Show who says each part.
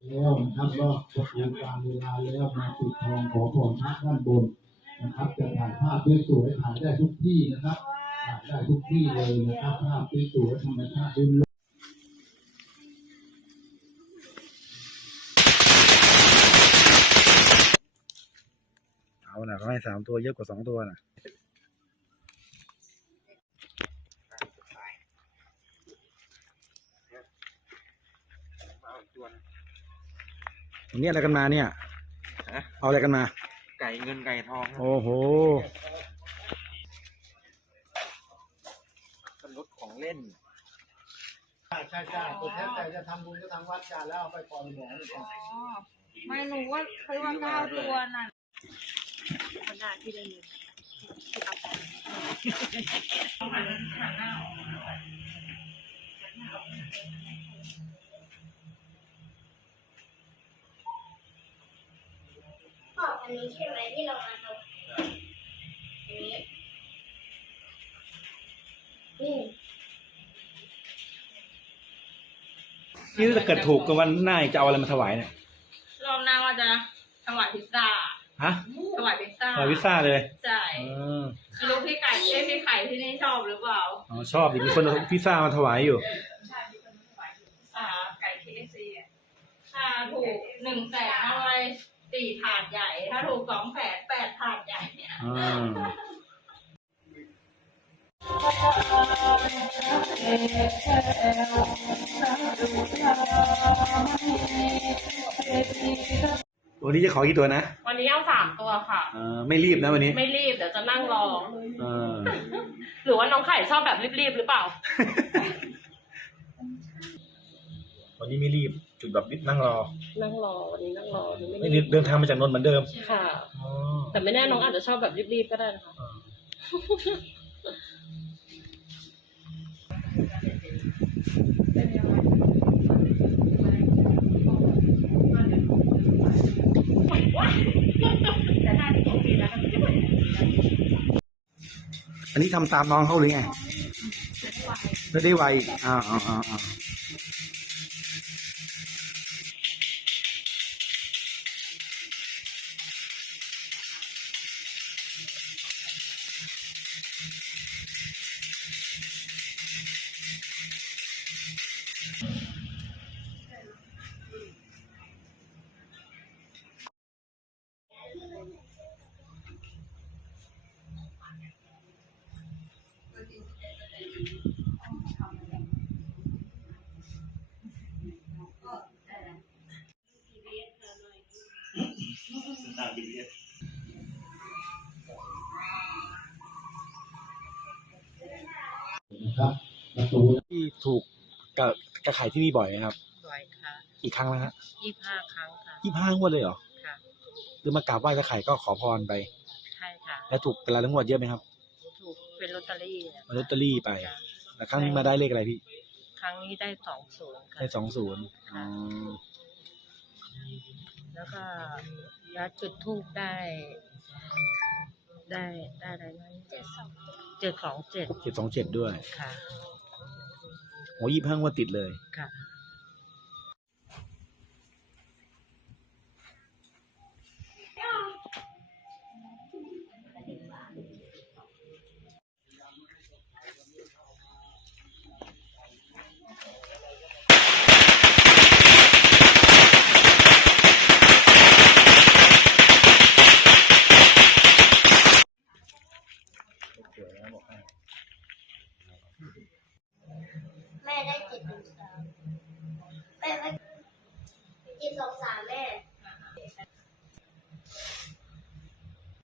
Speaker 1: แล้วนะครับก็จะถึงการเวลาแล้วมาปิดทองขอพรพระด้านบนนะครับจะถ่ายภาพสวยๆถ่ายได้ทุกที่นะครับถ่ายได้ทุกที่เลยนะครับภาพสวยๆธรรมชาติดู
Speaker 2: เอาหน่ะเขาให้3 ตัวเยอะกว่า2 ตัวน่ะวันนี้อะไรกันมาเนี่ยเอาอะไรกันมา
Speaker 3: ไก่เงินไก่ทอง
Speaker 2: โอ้โห
Speaker 3: เป็นรถของเล่น
Speaker 1: ใช่ตัวแทนใจจะทำบุญก็ทำวัดกันแล้วเอาไปปล่อยหมอ
Speaker 4: ไม่รู้ว่าซื้อมา9 ตัวน่ะขนาดที่ได้เลย
Speaker 5: อันนี้ใช่ไหมที่เรามาทำอันนี้
Speaker 2: นี่ถ้าเกิดถูกกับวันหน้าจะเอาอะไรมาถวายเนี่ย
Speaker 4: รอบหน้าว่าจะถวายพิซซ่า
Speaker 2: ฮะ
Speaker 4: ถวายพิซซ่า
Speaker 2: ถวายพิซซ่าเลย
Speaker 4: ใช่ไม่รู้พี่ไก่พี่ไข่ที่นี่ชอบหรือเปล่า
Speaker 2: อ๋อชอบมีคนเอาพิซซ่ามาถวายอยู่
Speaker 4: ไก่ KFC ถ้าถูก100,000เอาไว้4 ถาดใหญ่ถ้าถูก200,000 8 ถาดใหญ่
Speaker 2: วันนี้จะขอกี่ตัวนะ
Speaker 4: วันนี้เอา3 ตัวค่ะ
Speaker 2: ไม่รีบนะวันนี้
Speaker 4: ไม่รีบเดี๋ยวจะนั่งรอหรือว่าน้องไข่ชอบแบบรีบๆหรือเปล่า
Speaker 2: วันนี้ไม่รีบจุดแบบนั่งรอ
Speaker 4: วันนี้นั่งรอ
Speaker 2: ไม่เดินทางมาจากนนท์เหมือนเดิม
Speaker 4: ค่ะแต่ไม่แน่น้องอาจจะชอบแบบรีบๆก็ได้นะคะ
Speaker 2: อันนี้ทำตามน้องเขาหรือไงไม่ได้ไวที่ถูกกระไข่ที่นี่บ่อยไหมครับ
Speaker 4: บ่อยค่ะ
Speaker 2: กี่ครั้งแล้วฮะ
Speaker 4: 25 ครั้งค่ะ
Speaker 2: 25 งวดเลยเหรอ
Speaker 4: ค่ะ
Speaker 2: หรือมากราบไหว้กระไข่ก็ขอพรไป
Speaker 4: ใช่ค่ะ
Speaker 2: แล้วถูกแต่ละงวดเยอะไหมครับ
Speaker 4: ถูกเป็นลอตเตอรี่
Speaker 2: ลอตเตอรี่ไปแล้วครั้งนี้มาได้เลขอะไรพี่
Speaker 4: ครั้งนี้ได้20ค่ะ
Speaker 2: ได้20
Speaker 4: แล้วก็ยัดจุดทูบได้อะไรนะ
Speaker 2: 727ด้วย
Speaker 4: ค่ะ
Speaker 2: โอ้25 งวดติดเลย
Speaker 4: ค่ะ
Speaker 5: แม่ได้7 1